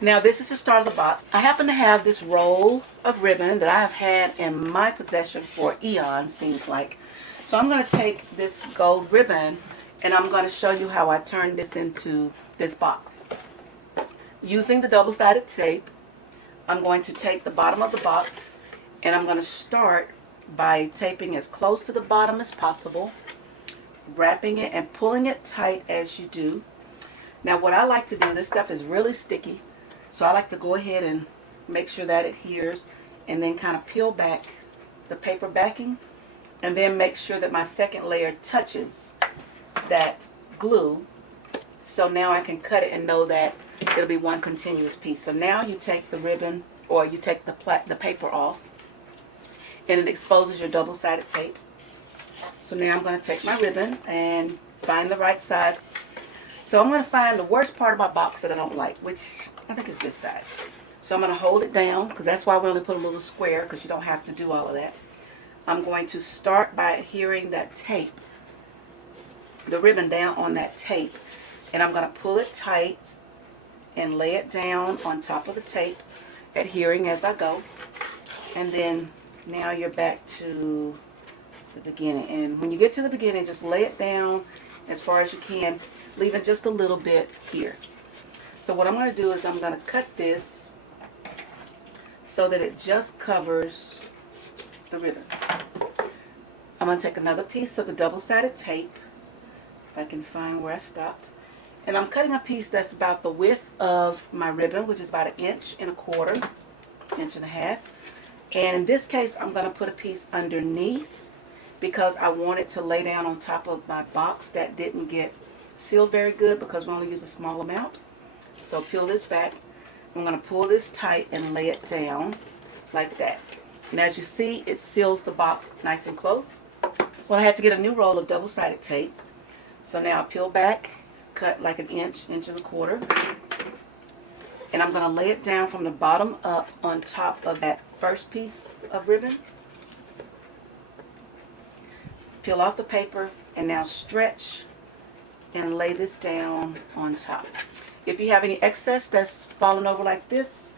Now this is the start of the box. I happen to have this roll of ribbon that I have had in my possession for eons, seems like. So I'm going to take this gold ribbon and I'm going to show you how I turn this into this box. Using the double-sided tape, I'm going to take the bottom of the box and I'm going to start by taping as close to the bottom as possible, wrapping it and pulling it tight as you do. Now what I like to do, this stuff is really sticky, so I like to go ahead and make sure that it adheres and then kind of peel back the paper backing and then make sure that my second layer touches that glue. So now I can cut it and know that it'll be one continuous piece. So now you take the ribbon, or you take the paper off, and it exposes your double-sided tape. So now I'm going to take my ribbon and find the right size. So I'm going to find the worst part of my box that I don't like, which I think is this side. So I'm going to hold it down, because that's why we only put a little square, because you don't have to do all of that. I'm going to start by adhering that tape, the ribbon down on that tape, and I'm going to pull it tight and lay it down on top of the tape, adhering as I go. And then now you're back to the beginning. And when you get to the beginning, just lay it down as far as you can, leaving just a little bit here. So what I'm going to do is I'm going to cut this so that it just covers the ribbon. I'm going to take another piece of the double-sided tape, if I can find where I stopped. And I'm cutting a piece that's about the width of my ribbon, which is about 1.25 inches, 1.5 inches. And in this case, I'm going to put a piece underneath because I want it to lay down on top of my box that didn't get sealed very good because we only use a small amount. So peel this back. I'm going to pull this tight and lay it down like that. And as you see, it seals the box nice and close. Well, I had to get a new roll of double-sided tape. So now I peel back, cut like 1 inch, 1.25 inches. And I'm going to lay it down from the bottom up on top of that first piece of ribbon. Peel off the paper and now stretch and lay this down on top. If you have any excess that's fallen over like this,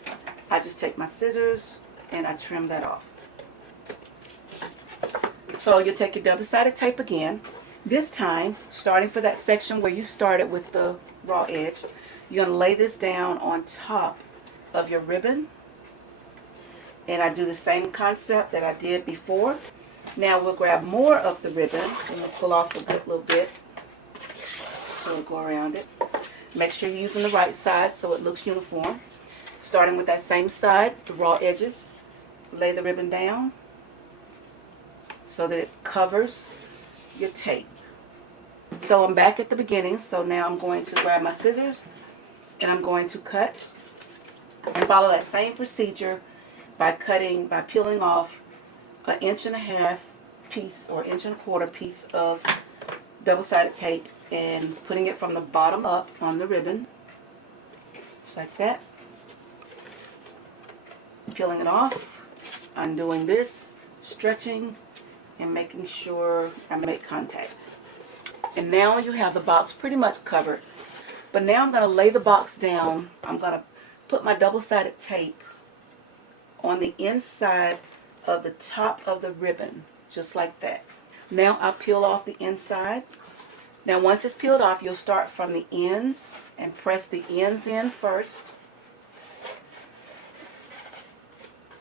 I just take my scissors and I trim that off. So you take your double-sided tape again. This time, starting for that section where you started with the raw edge, you're going to lay this down on top of your ribbon. And I do the same concept that I did before. Now we'll grab more of the ribbon and we'll pull off a little bit. So we'll go around it. Make sure you're using the right side so it looks uniform. Starting with that same side, the raw edges, lay the ribbon down so that it covers your tape. So I'm back at the beginning, so now I'm going to grab my scissors and I'm going to cut and follow that same procedure by peeling off 1.5 inch piece or 1.25 inch piece of double-sided tape and putting it from the bottom up on the ribbon, just like that. Peeling it off, undoing this, stretching, and making sure I make contact. And now you have the box pretty much covered. But now I'm going to lay the box down. I'm going to put my double-sided tape on the inside of the top of the ribbon, just like that. Now I peel off the inside. Now once it's peeled off, you'll start from the ends and press the ends in first.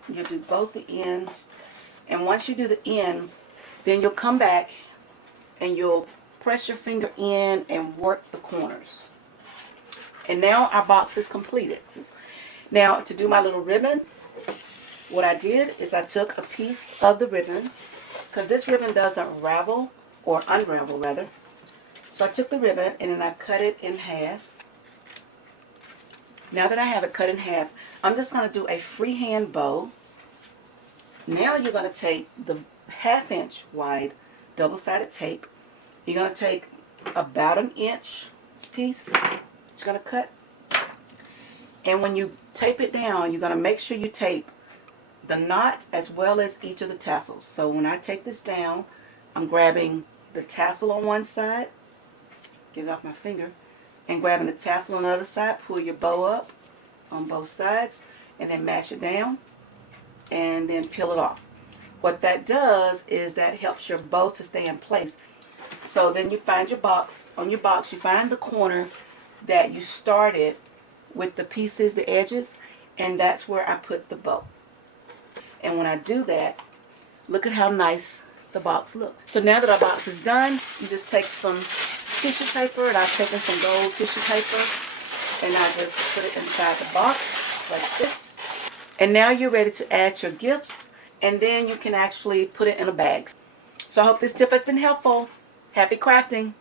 You'll do both the ends. And once you do the ends, then you'll come back and you'll press your finger in and work the corners. And now our box is completed. Now to do my little ribbon, what I did is I took a piece of the ribbon, because this ribbon doesn't ravel, or unravel rather. So I took the ribbon and then I cut it in half. Now that I have it cut in half, I'm just going to do a freehand bow. Now you're going to take the 1/2 inch wide double-sided tape. You're going to take about 1 inch piece that you're going to cut. And when you tape it down, you're going to make sure you tape the knot as well as each of the tassels. So when I take this down, I'm grabbing the tassel on one side, get it off my finger, and grabbing the tassel on the other side, pull your bow up, on both sides, and then mash it down and then peel it off. What that does is that helps your bow to stay in place. So then you find your box. On your box, you find the corner that you started with the pieces, the edges, and that's where I put the bow. And when I do that, look at how nice the box looks. So now that our box is done, you just take some tissue paper, and I've taken some gold tissue paper, and I just put it inside the box like this. And now you're ready to add your gifts, and then you can actually put it in a bag. So I hope this tip has been helpful. Happy crafting!